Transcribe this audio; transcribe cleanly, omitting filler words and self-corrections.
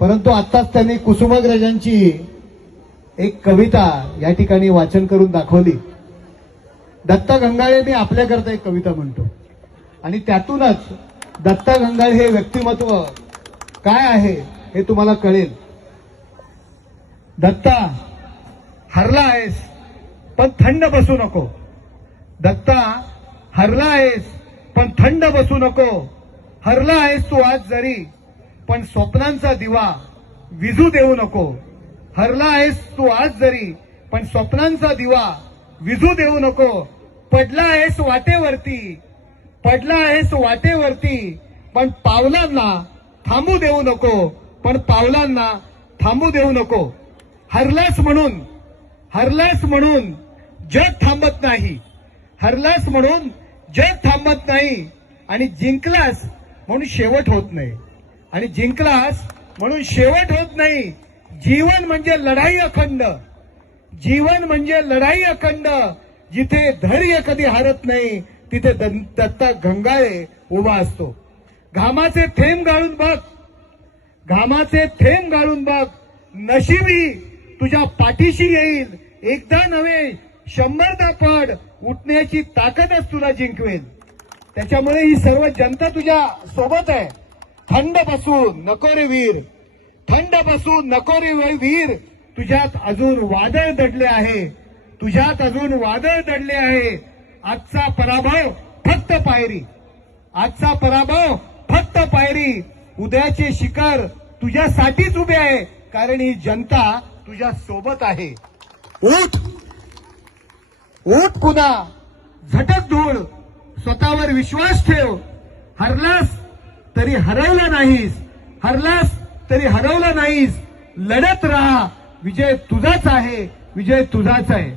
परंतु आत्ताच त्यांनी कुसुमाग्रजांची एक कविता या ठिकाणी वाचन करून दाखवली. दत्ता गंगाळे मी आपल्याकरता एक कविता म्हणतो आणि त्यातूनच दत्ता गंगाळे हे व्यक्तिमत्व काय आहे हे तुम्हाला कळेल. दत्ता, हरला आहेस पण थंड बसू नको. दत्ता, हरला आहेस पण थंड बसू नको. हरला आहेस तू आज जरी पण स्वप्नांचा दिवा विझू देऊ नको. हरला आहेस तू आज जरी पण स्वप्नांचा दिवा विझू देऊ नको. पडला आहेस वाटेवरती, पडला आहेस वाटेवरती पण पावलांना थांबू देऊ नको. पण पावलांना थांबू देऊ नको. हरलास म्हणून जग थांबत नाही. हरलास म्हणून जग थांबत नाही आणि जिंकलास म्हणून शेवट होत नाही. आणि जिंकलास म्हणून शेवट होत नाही. जीवन म्हणजे लढाई अखंड. जीवन म्हणजे लढाई अखंड. जिथे धैर्य कधी हारत नाही तिथे दत्ता गंगाळे उभा असतो. घामाचे थेंब गाळून बघ, घामाचे थेंब गाळून बघ. नशिबी तुझ्या पाठीशी येईल. एकदा नव्हे 100दा पड. उठण्याची ताकदच तुला जिंकवेल. त्याच्यामुळे ही सर्व जनता तुझ्या सोबत आहे. थंड बसून नको रे वीर, थंड बसून नको रे वीर. तुझ्यात अजून वादळ दडले आहे, तुझ्यात अजून वादळ दडले आहे. आजचा पराभव फक्त पायरी, आजचा पराभव फक्त पायरी. उद्याचे शिखर तुझ्यासाठीच उभे आहे कारण ही जनता तुझ्या सोबत आहे. उठ, उठ पुन्हा, झटक धूळ. स्वतःवर विश्वास ठेव. हरलास तरी हरवला नाहीस, हरलास तरी हरवला नाहीस. लढत राहा. विजय तुझाच आहे, विजय तुझाच आहे.